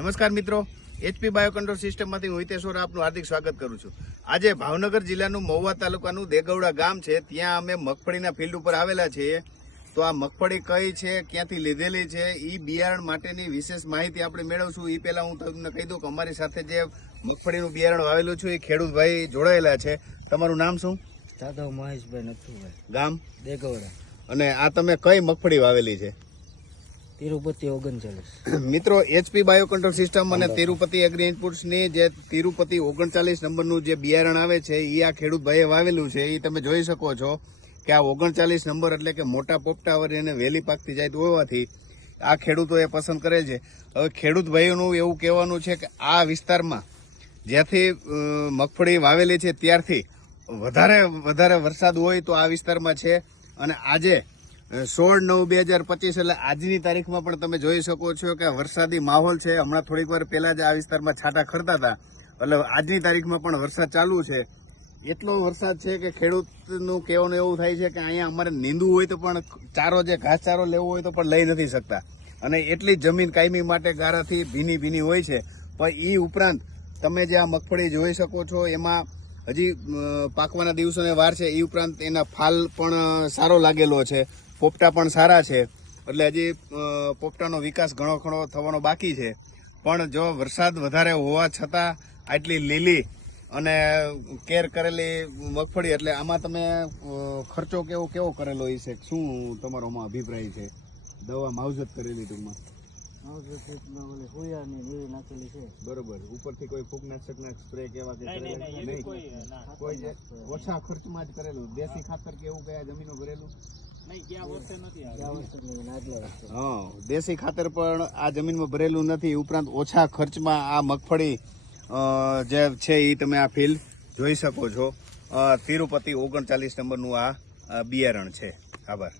નમસ્કાર મિત્રો, એચપી બાયોકન્ટ્રોલ સિસ્ટમમાંથી હું હિતેશ્વર આપનું હાર્દિક સ્વાગત કરું છું। આજે ભાવનગર જિલ્લાનું મહુવા તાલુકાનું દેગવડા ગામ છે, ત્યાં અમે મગફળીના ફિલ્ડ ઉપર આવેલા છીએ। તો આ મગફળી કઈ છે, ક્યાંથી લીધેલી છે, એ બિયારણ માટેની વિશેષ માહિતી આપણે મેળવશું। એ પહેલા હું તમને કહી દઉં કે અમારી સાથે જે મગફળીનું બિયારણ વાવેલું છે એ ખેડૂત ભાઈ જોડાયેલા છે। તમારું નામ શું? જાદવ મહેશભાઈ નથુભાઈ, ગામ દેગવડા। અને આ તમે કઈ મગફળી વાવેલી છે? તિરુપતિ 39। મિત્રો, એચપી બાયોકન્ટ્રોલ સિસ્ટમ અને તિરુપતિ એગ્રી ઇનપુટ્સની જે તિરુપતિ 39 નંબરનું જે બિયારણ આવે છે એ આ ખેડૂત ભાઈએ વાવેલું છે। એ તમે જોઈ શકો છો કે આ 39 નંબર એટલે કે મોટા પોપટા વરી અને વહેલી પાકતી જાય હોવાથી આ ખેડૂતોએ પસંદ કરે છે। હવે ખેડૂત ભાઈઓનું એવું કહેવાનું છે કે આ વિસ્તારમાં જ્યાંથી મગફળી વાવેલી છે ત્યારથી વધારે વરસાદ હોય તો આ વિસ્તારમાં છે। અને આજે 16/9/2025 એટલે આજની તારીખમાં પણ તમે જોઈ શકો છો કે વરસાદી માહોલ છે। હમણાં થોડીક વાર પહેલા જ આ વિસ્તારમાં છાંટા ખરતા હતા, એટલે આજની તારીખમાં પણ વરસાદ ચાલુ છે। એટલો વરસાદ છે કે ખેડૂતનું કહેવાનું એવું થાય છે કે અહીંયા અમારે નીંદવું હોય તો પણ ચારો જે ઘાસચારો લેવો હોય તો પણ લઈ નથી શકતા, અને એટલી જમીન કાયમી માટે ગારાથી ભીની હોય છે। પણ એ ઉપરાંત તમે જે આ મગફળી જોઈ શકો છો એમાં હજી પાકવાના દિવસોને વાર છે। એ ઉપરાંત એના ફાલ પણ સારો લાગેલો છે, પોપટા પણ સારા છે, એટલે હજી પોપટાનો વિકાસ ઘણો થવાનો બાકી છે। પણ જો વરસાદ વધારે હોવા છતાં આટલી લીલી અને કેર કરેલી મગફળી, એટલે આમાં તમે ખર્ચો કેવો કરેલો હશે? શું તમારો આમાં અભિપ્રાય છે? દવા માવજત કરેલી ટૂંકમાં? બરોબર, ઉપરથી કોઈ ફૂગનાશકના સ્પ્રે કેવા કે નહીં, કોઈ ઓછા ખર્ચમાં જ કરેલું? દેશી ખાતર કે એવું કયા જમીનો ભરેલું? હા, દેશી ખાતર પણ આ જમીનમાં ભરેલું નથી। ઉપરાંત ઓછા ખર્ચમાં આ મગફળી જે છે એ તમે આ ફિલ્ડ જોઈ શકો છો। તિરુપતિ 39 નંબરનું આ બિયારણ છે। આભાર।